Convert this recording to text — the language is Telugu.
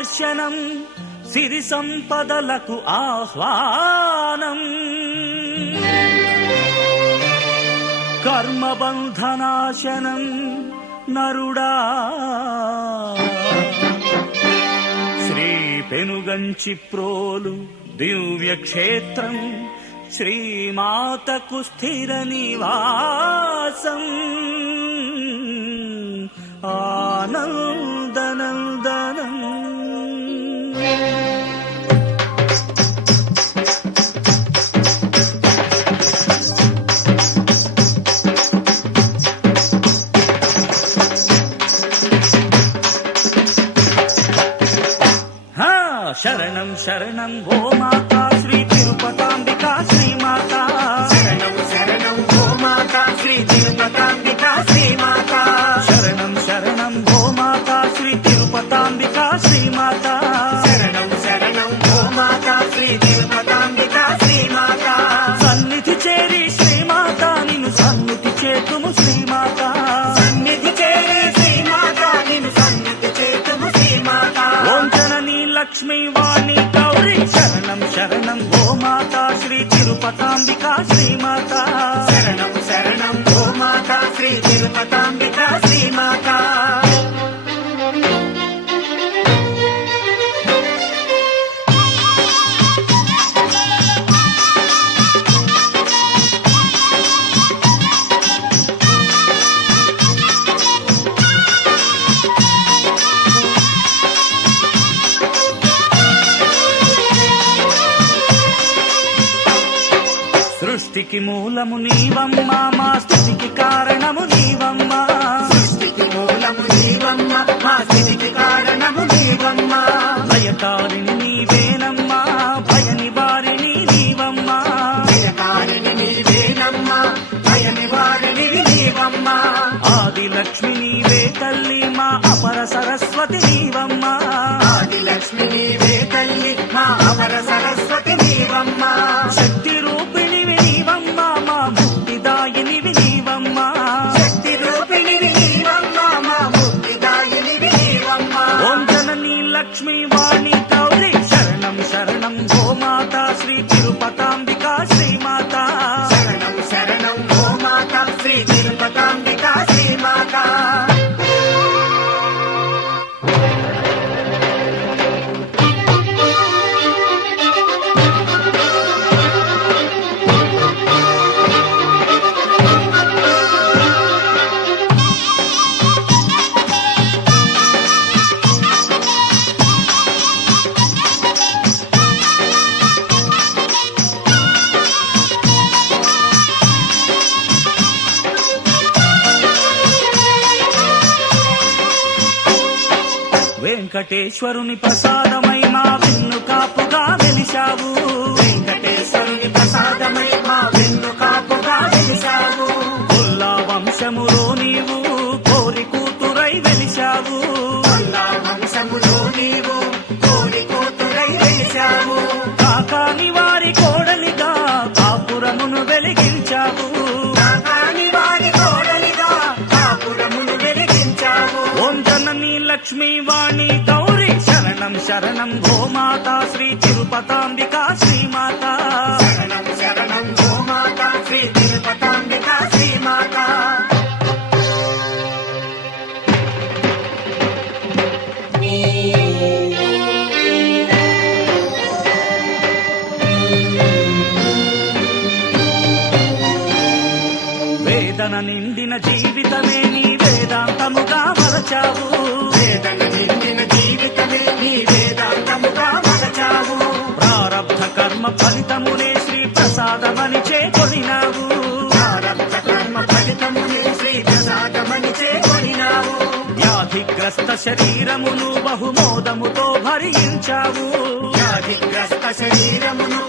దర్శనం సిరి సంపదలకు ఆహ్వానం కర్మబంధనాశనం నరుడా శ్రీ పెనుగంచి ప్రోలు దివ్యక్షేత్రం శ్రీమాతకు స్థిర నివాసం ఆనందనందనం శరణం శరణం ఓ మాతా శ్రీ తిరుపతాంబికా శ్రీమాతా శరణం శరణం ఓ మాతా శ్రీ తిరుపతాంబికా శ్రీమాతా శరణం శరణం ఓ మాతా శ్రీ తిరుపతాంబికా శ్రీమాతా శరణం శరణం ఓ మాతా శ్రీ తిరుపతాంబికా శ్రీమాతా సన్నిధి చేరి శ్రీమాత నిన్ను సన్నిధి చేతుము శ్రీమాత సన్నిధి చేరే శ్రీమాతా నిన్ను సన్నిధి చేతుము శ్రీమాతా ఓం జననీ లక్ష్మీ వాణి గౌరీ శరణం శరణం ఓ మాతా శ్రీ తిరుపతాంబికా శ్రీమాతా శరణం శరణం ఓ మాతా శ్రీ తిరుపతాంబికా శ్రీమాతా సృష్టికి మూలము నీవమ్మ మా స్థితికి కారణము నీవమ్మ సృష్టికి మూలము నీవమ్మ మా స్థితికి కారణము నీవమ్మ భయకారిణి నీవేనమ్మ భయ నివారిణి నీవమ్మ భయకారిణి నీవేనమ్మ భయ నివారిణి నీవమ్మ ఆది లక్ష్మి నీవే తల్లి మా అపర సరస్వతి నీవమ్మ ఆది లక్ష్మి నీవే తల్లి మా అమర సరస్వతి నీవమ్మ శక్తి రూపిణివి నీవమ్మ మా ముక్తిదాయినివి నీవమ్మ శక్తి రూపిణివి నీవమ్మ మా ముక్తిదాయినివి నీవమ్మ ఓం జననీ లక్ష్మీ వాణి గౌరీ శరణం శరణం ఓ మాతా శ్రీ తిరుపతాంబికా శ్రీమాతా శరణం శరణం ఓ మాతా శ్రీ తిరుపతాంబికా శ్రీమాతా వెంకటేశ్వరుని ప్రసాదమై మా వెన్ను కాపుగా వెలిశావు వెంకటేశ్వరుని ప్రసాదమై మా వెన్ను కాపుగా వెలిశావు కొల్లా వంశములో నీవు కోరి కూతురై వెలిశావు కొల్లా వంశములో నీవు కోరి కూతురై వెలిశావు కాకాని వారి కోడలిగా కాపురమును వెలిగించావు కాకాని వారి కోడలిగా కాపురమును వెలిగించావు ఓం జననీ లక్ష్మీ వాణి గౌరీ శరణం శరణం ఓ మాతా శ్రీ తిరుపతాంబికా శ్రీమాతా శరణం శరణం ఓ మాతా శ్రీ తిరుపతాంబికా శ్రీమాతా వేదన నిండిన జీవితమే నీ వేదాంతముగా మలచావు వేదన నిండిన జీవితమే నీ వేదాంతముగా మలచావు ప్రారబ్ధ కర్మ ఫలితమునే శ్రీ ప్రసాదమని చేకొనినావు ప్రారబ్ధ కర్మ ఫలితమునే శ్రీ ప్రసాదమని చేకొనినావు వ్యాధిగ్రస్త శరీరమును బహుమోదముతో భరించావు వ్యాధిగ్రస్త శరీరమును